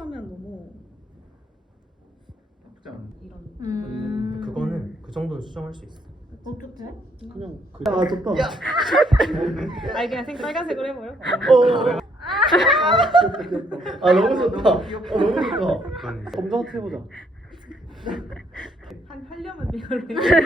하면 너무 나쁘지 않아. 이런 그거는 그 정도는 수정할 수 있어. 어떻게? 그냥 아 좋다. 야. 아니 그냥 빨간색으로 해버려. 아 너무 좋다. 너무 좋다. 검정 해보자. 한 8년만 이걸로 해.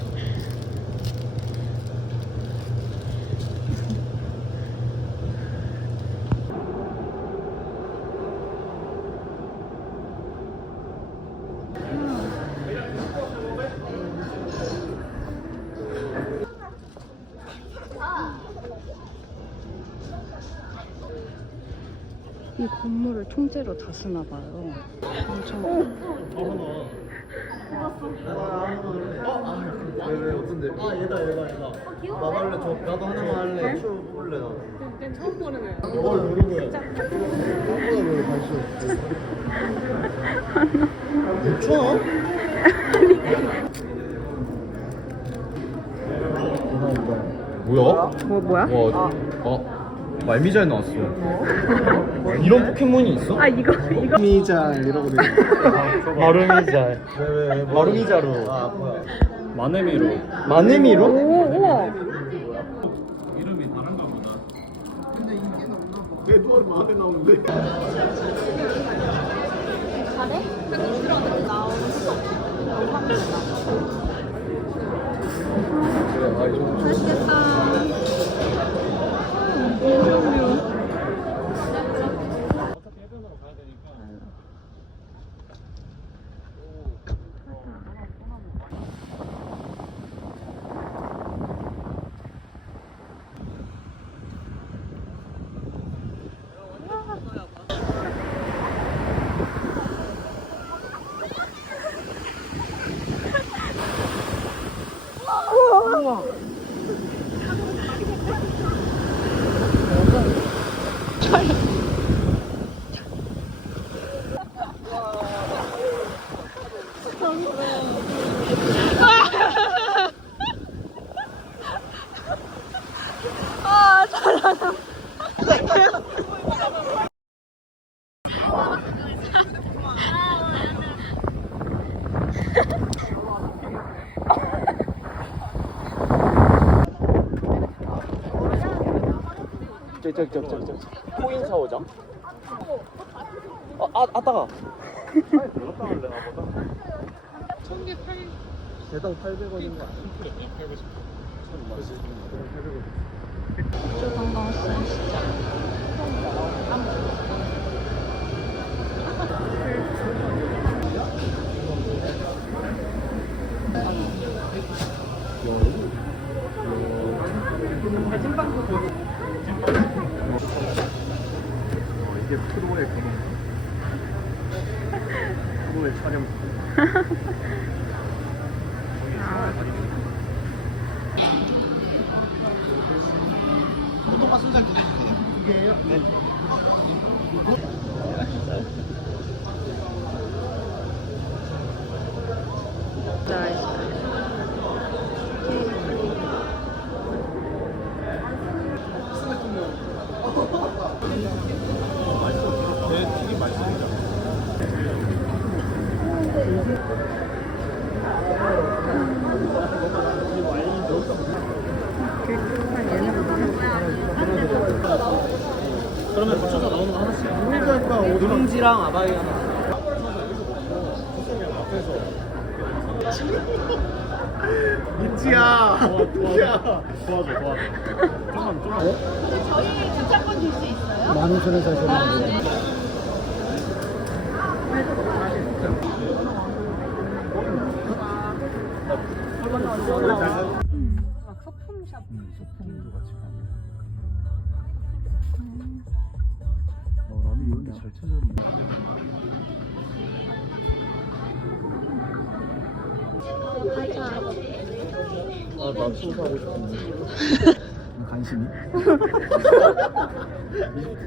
이 건물을 통째로 다 쓰나 봐요. 엄청. 왜 어떤데? 아 얘다. 나도 할래. 나도 하나만 할래. 볼래 나. 그냥 처음 보는 애야. 뭘 노는 거야? 왜 관심 없지? 6,000원? 뭐야? 뭐야? 와, 말미잘 나왔어. 이런 포켓몬이 있어? 아 이거. 미잘 이러고 돼. 마루미잘. 왜 마루미자루. 아 뭐야? 마네미로. 마네미로? 우와. 내 돈 마음에 나오는데. 저기 코인 샤워장? 따가. 들어갔다 갈래 나보다. 1008 대당 800원인 거 아니야? 800원. 관광 왔어요 진짜. 이게 프로의 그런 프로의 촬영. 오토바 순살 두 개예요? 네. 맛있어. 튀김 맛있으니까. 그러면 붙여서 나오는 거 하나씩. 누룽지랑 아바이 하나. 민지야. 도와줘. 좀만. 저희 주차권 줄 수 있어요? 15,000원 사셔야 막 소품샵. 소품도 같이 가면. 나는 이런 데 잘 찾았네. 아, 나초 사고 싶은데. 관심이?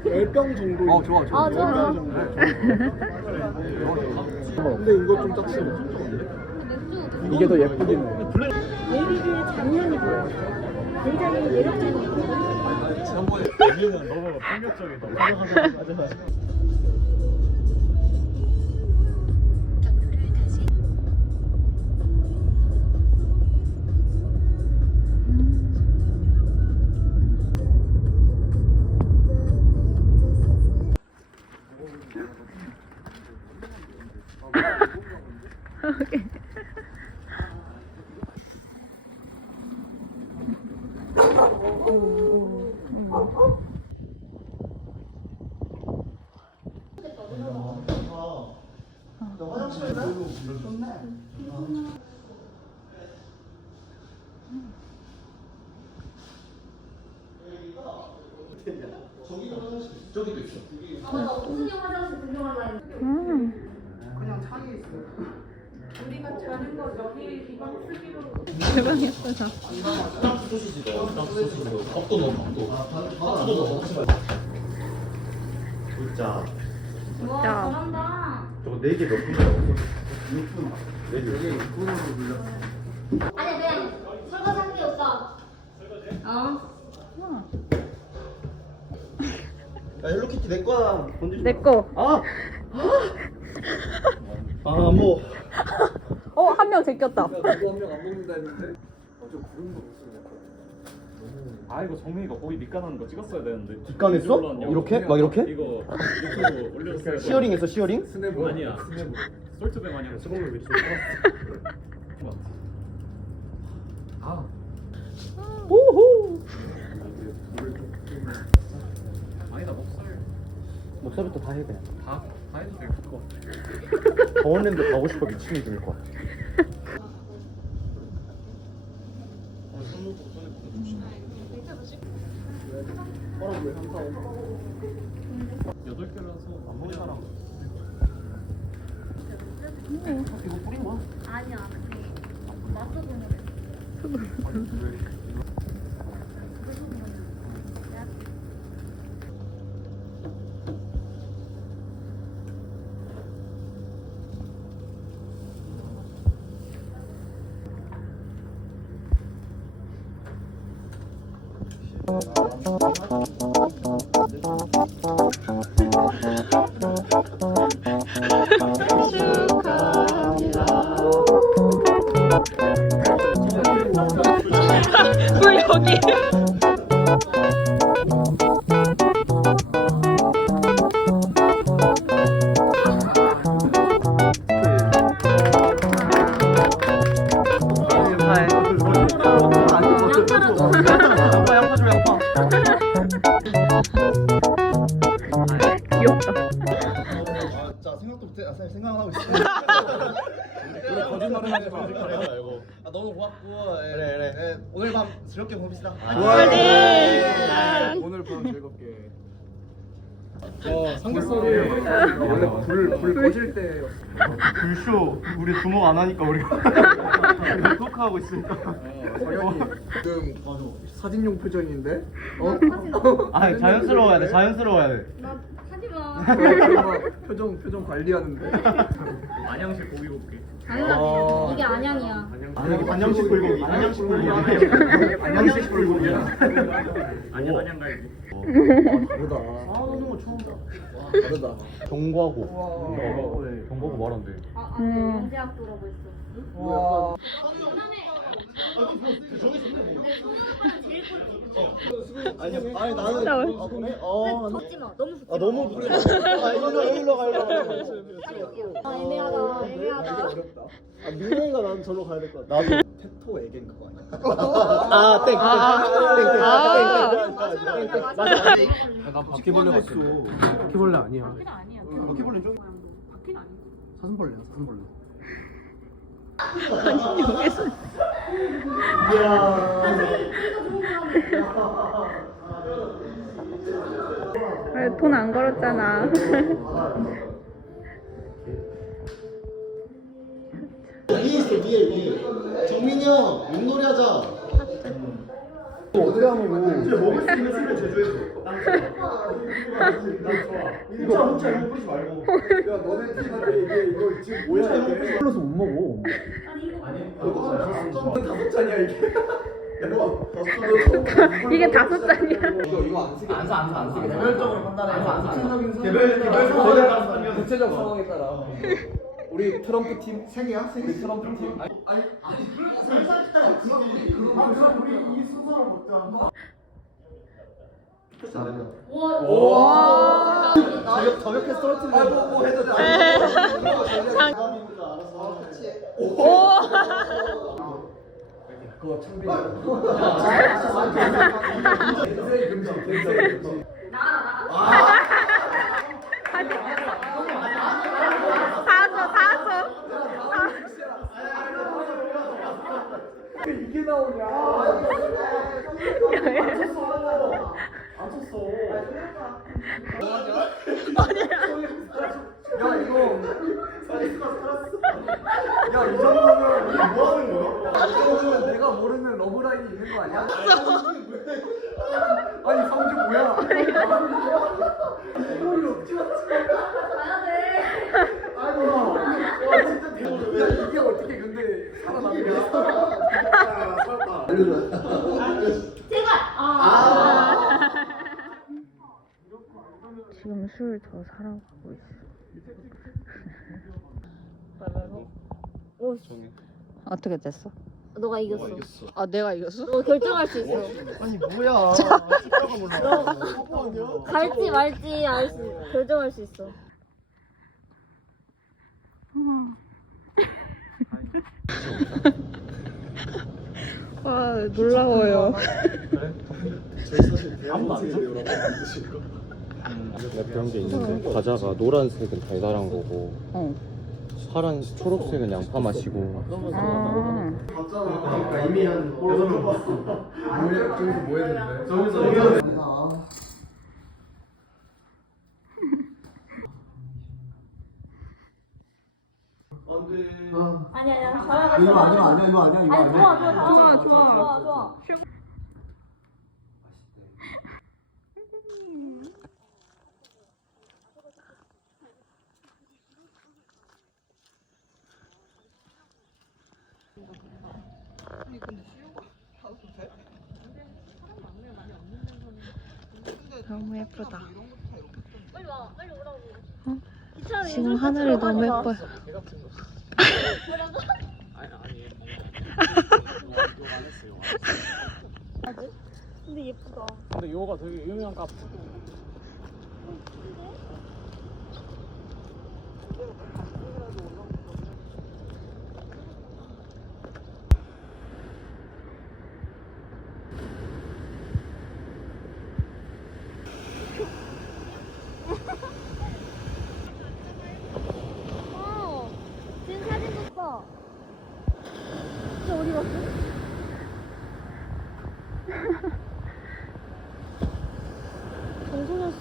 10병 정도. 좋아. 아, 좋아. 10병 정도. 근데 이거 좀 작지. 이게 더 예쁘긴 해. 레이디의 장면이 보여요. 굉장히 매력적인. 지난번에 달리는 너무 폭력적이다. 맞아. 저기도 있어. 우리가 자는 거 여기 비방 쓰기로 대박 예쁘다. 밥도 넣어, 밥도. 밥도 넣어. 진짜 와, 잘한다. 저거 4개 몇 분이야? 6분. 4개. 아니야, 그냥 설거지 할게, 오빠. 어? 야 헬로키티 내 거야. 건들지 내 마. 거. 아! 아, 뭐. 한 명 제꼈다. 누구 한 명 안 먹는다 했는데. 저 구름 거 아 이거 정민이가 거기 밑간하는 거 찍었어야 되는데 뒷간했어? 이렇게? 막 이렇게? 이거 유튜브 올려줬어야 시어링 했어, 시어링? 스냅으로. 아니야 스냅으로. 솔트뱅 아니라 소금을 밑으로 떠났어 아 호호! 아니다 목살 목살부터 다 해, 그냥. 다 해도 될 것 같아 강원랜드 가고 싶어 미친이 들 것 같아. 허락 왜 항상 8개라서 안 먹는 사람 이거 뿌린 거야? 아니야, 근데 맛도 보는 물 여기. 양파, 양파 줘, 양파. 귀엽다. 자, 생각도 못해. 사실 생각을 하고 있어. 우리 거짓말을 하지 말고. 너무 고맙고. 그래, 그래. 예, 오늘 밤 즐겁게 보냅시다. 오늘 밤 즐겁게. 삼겹살이 원래 불 꺼질 때 불쇼. 우리 주목 안 하니까 우리가 토크하고 있으니까. 성현이 지금 사진용 표정인데? 아, 자연스러워야 돼. 자연스러워야 돼. 나 하지 마. 표정 관리하는데. 안양식 고기 볶기 당연하지. 이게 안양이야. 안양식 불고기. 안양식 불고기. 안양식 불고기. 안양 갈비 다르다. 싸우는 거 처음 봐. 다르다. 경과고. 네, 경과고 말한대. 아, 네, 영재학도라고 했어. 와. 아니 나는 걷지 마. 너무 걷지 마. 너무 부끄러워. 일로 가. 아, 애매하다. 애매하다. 민영이가 나는 절로 가야 될 것 같아. 나도. 테토 애견 그거 아니야? 아, 땡. 맞아. 나 바퀴벌레 봤어. 바퀴벌레 아니야. 아니야. 바퀴벌레 저기. 바퀴는 아니고. 사슴벌레야, 사슴벌레. 돈 안 걸었잖아. 위에 있어, 위에. 정민이 형, 윷놀이 하자. 어디 가면 이제 먹을 수 있는 술을 제조해줘. 이거 혼자 이거 뿌리지 말고. 야, 너네 팀한테 이거 지금 뭐야? 이게 흘러서 못 먹어. 그거 다섯 잔이야 이게. 이게 5잔이야. 이거 안 쓰게. 안 쓰게. 개별적으로 판단해. 개별적으로 구체적 상황에 따라. 우리 트럼프 팀 3개야? 우리 트럼프 팀. 아니 그럼 우리 이 순서를 먹자. 우와. 저격해서 떨어뜨리는 뭐 해도 돼. 그거 창빈. 이게 나오냐? 야 이거 야이 정도면 이게 뭐 하는 거야? 이 정도면 내가 모르는 러브라인이 있는 거 아니야? 아니 성주 뭐야? 가야 돼. 아이고 와 진짜 대박. 야 이게 어떻게 근데 살아남냐? 제발. 아. 지금 술 더 사러 가고 있어. 오, 어떻게 됐어? 너가 이겼어. 아 내가 이겼어? 너 결정할 수 있어. 아니 뭐야? 숫자가 몰라. 갈지 말지 결정할 수 있어. 와 놀라워요. 그런 게 있는데 과자가 노란색은 달달한 거고 파란 초록색은 양파 맛이고 그러니까 이미 한 6명 봤어. 저기서 뭐 했는데? 저기서 아니야, 잘하겠어. 이거 아니야 이거 아니야 이거 아니, 아니야. 좋아. 너무 예쁘다. 빨리 와, 빨리 오라고. 지금 하늘이 너무 예뻐요. 근데 예쁘다. 근데 이거가 되게 유명한 카페. 지금 사진 줬어. 진짜 어디 갔어? 정소년 씨.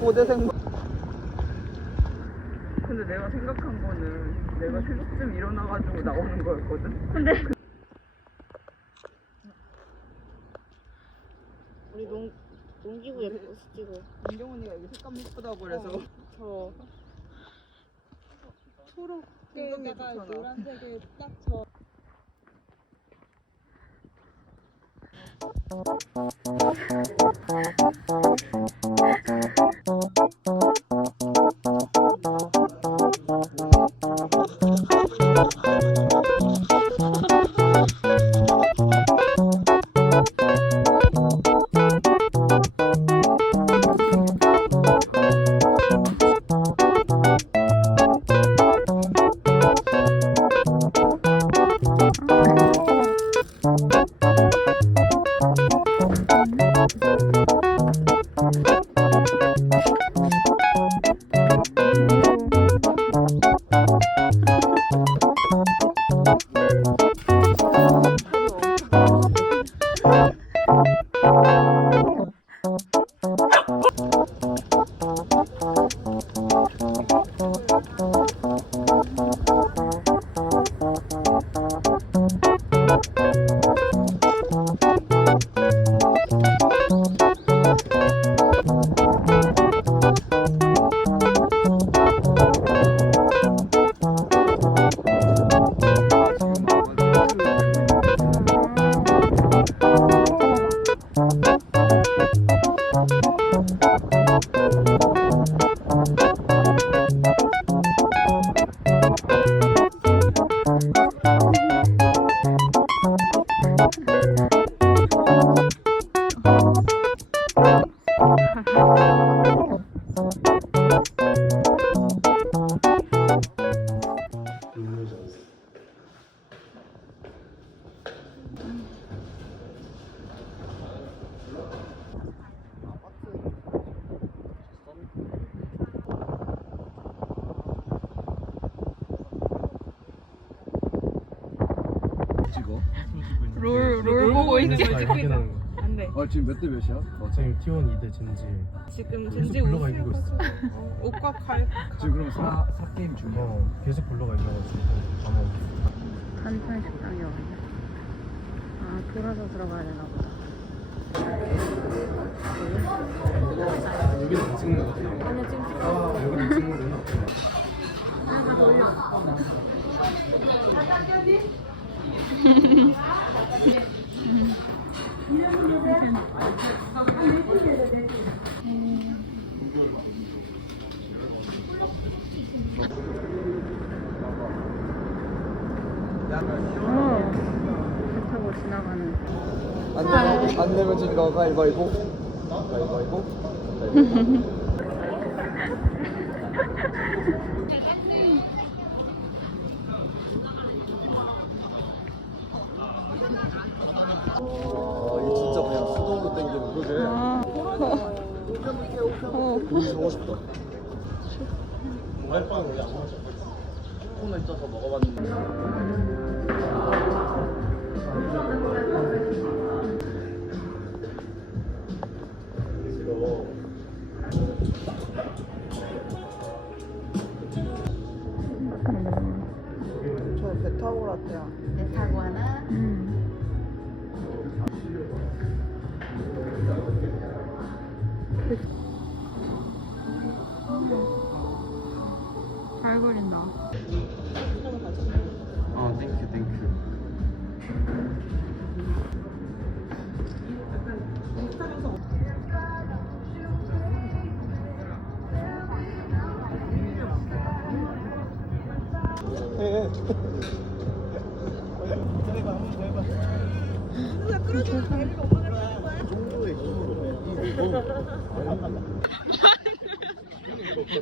고대생. 근데 내가 생각한 거는 내가 새벽쯤 일어나가지고 나오는 거였거든. 근데 우리 농기구 예뻐 찍어. 민경 언니가 이거 색감 예쁘다고 그래서 저 초록에다가 노란색에 딱 저. 있는 거 찍고 있어. 확인하는 거. 안 돼. 지금 몇 대 몇이야? 지금 T1 2대 젠지. 지금 계속 젠지 불러가 이기고 있어. 옷과 갈. 지금 그럼 4게임 중이야. 계속 불러가 이겨가지고 아마 한편 식당이 어디야? 아 돌아서 들어가야 되나 보다. 여기는 안 찍는 거 같아. 아니야 지금 찍고 여기는 찍는 거구나. 배 타고 지나가는. 안 내면 지금 너 가위바위보. 가위바위보. 가위바위보. 이게 진짜 그냥 수동으로 당기는 그게. 돈이 사고 싶다. 말빵 원래 안 먹어. 조금만 쪄서 먹어봤는데. 저 배 타고 라떼야. 배 타고 하나. 잘 거린다. 땡큐 땡큐.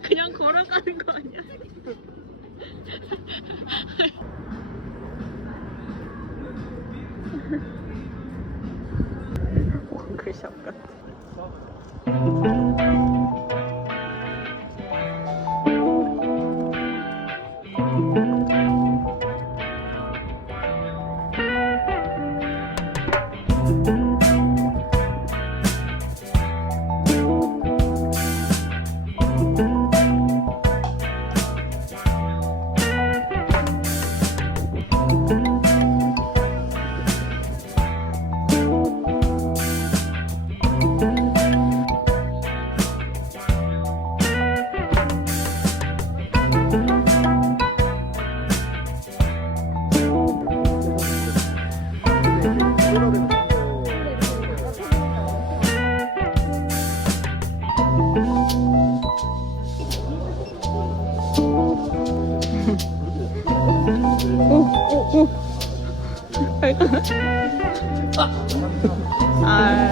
그냥 걸어가는 거 아니야? 워크숍 같아. 아.